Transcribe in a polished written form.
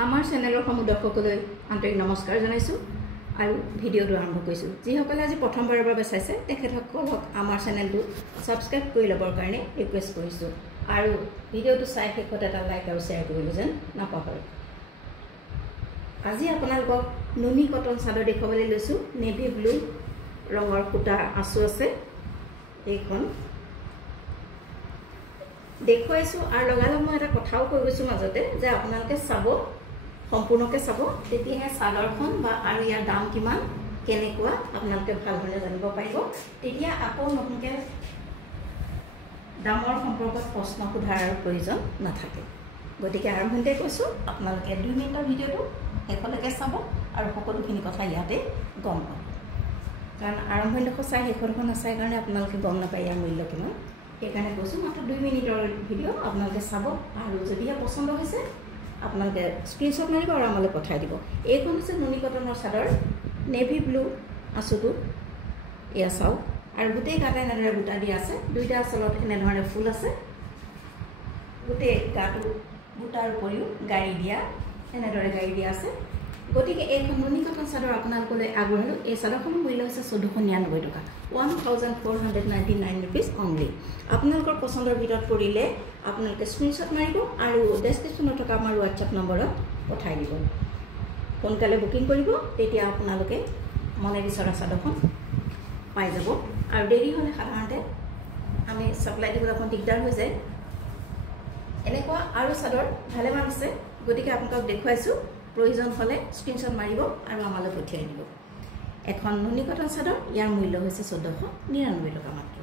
আমাৰ চেনেলৰ সমূহ দৰ্শকলৈ আন্তৰিক নমস্কাৰ জনাইছোঁ আৰু ভিডিঅ'টো আৰম্ভ কৰিছোঁ। যিসকলে আজি প্ৰথমবাৰৰ বাবে চাইছে তেখেতসকলক আমাৰ চেনেলটো ছাবস্ক্ৰাইব কৰি ল'বৰ কাৰণে ৰিকুৱেষ্ট কৰিছোঁ আৰু ভিডিঅ'টো চাই শেষত এটা লাইক আৰু শ্বেয়াৰ কৰিবলৈ যেন নাপাহৰে। আজি আপোনালোকক নুনি কটন চাদৰ দেখুৱাবলৈ লৈছোঁ। নেভি ব্লু ৰঙৰ সূতা আঁচু আছে, এইখন দেখুৱাইছোঁ আৰু লগালগ মই এটা কথাও কৈ গৈছোঁ মাজতে যে আপোনালোকে চাব, সম্পূৰ্ণকৈ চাব, তেতিয়াহে চাদৰখন বা আৰু ইয়াৰ দাম কিমান কেনেকুৱা আপোনালোকে ভালদৰে জানিব পাৰিব। তেতিয়া আকৌ নতুনকৈ দামৰ সম্পৰ্কত প্ৰশ্ন সোধাৰ প্ৰয়োজন নাথাকে। গতিকে আৰম্ভণিতে কৈছোঁ, আপোনালোকে 2 মিনিটৰ ভিডিঅ'টো শেষলৈকে চাব আৰু সকলোখিনি কথা ইয়াতে গম পাব। কাৰণ আৰম্ভণিডোখৰ চাই শেষৰডোখৰ নাচাই কাৰণে আপোনালোকে গম নাপায় ইয়াৰ মূল্য কিমান। সেইকাৰণে কৈছোঁ মাত্ৰ 2 মিনিটৰ ভিডিঅ' আপোনালোকে চাব আৰু যদিহে পচন্দ হৈছে আপোনালোকে স্ক্ৰীনশ্বট মাৰিব আৰু আমালৈ পঠাই দিব। এইখন হৈছে নুনি কটনৰ চাদৰ, নেভি ব্লু আঁচুটো এয়া চাওক আৰু গোটেই গাতে এনেদৰে বুটা দিয়া আছে। দুইটা আঁচলত এনেধৰণে ফুল আছে, গোটেই গাটো বুটাৰ উপৰিও গাড়ী দিয়া, এনেদৰে গাড়ী দিয়া আছে। গতিকে এইখন নুনি কটন চাদৰ আপোনালোকলৈ আগবঢ়ালোঁ। এই চাদৰখনৰ মূল্য হৈছে 1499 টকা, 1499 ৰুপিজ অনলি। আপোনালোকৰ পচন্দৰ ভিতৰত পৰিলে আপোনালোকে স্ক্ৰীনশ্বট মাৰিব আৰু ডেছক্ৰিপশ্যনত থকা আমাৰ হোৱাটছআপ নম্বৰত পঠাই দিব। সোনকালে বুকিং কৰিব, তেতিয়া আপোনালোকে মনে বিচৰা চাদৰখন পাই যাব। আৰু দেৰি হ'লে সাধাৰণতে আমি ছাপ্লাই দিবলৈ অকণ দিগদাৰ হৈ যায়। এনেকুৱা আৰু চাদৰ ভালেমান আছে, গতিকে আপোনালোকক দেখুৱাইছোঁ। প্ৰয়োজন হ'লে স্ক্ৰীনশ্বট মাৰিব আৰু আমালৈ পঠিয়াই দিব। এখন নুনি কটন চাদৰ, ইয়াৰ মূল্য হৈছে 1499 টকা মাত্ৰ।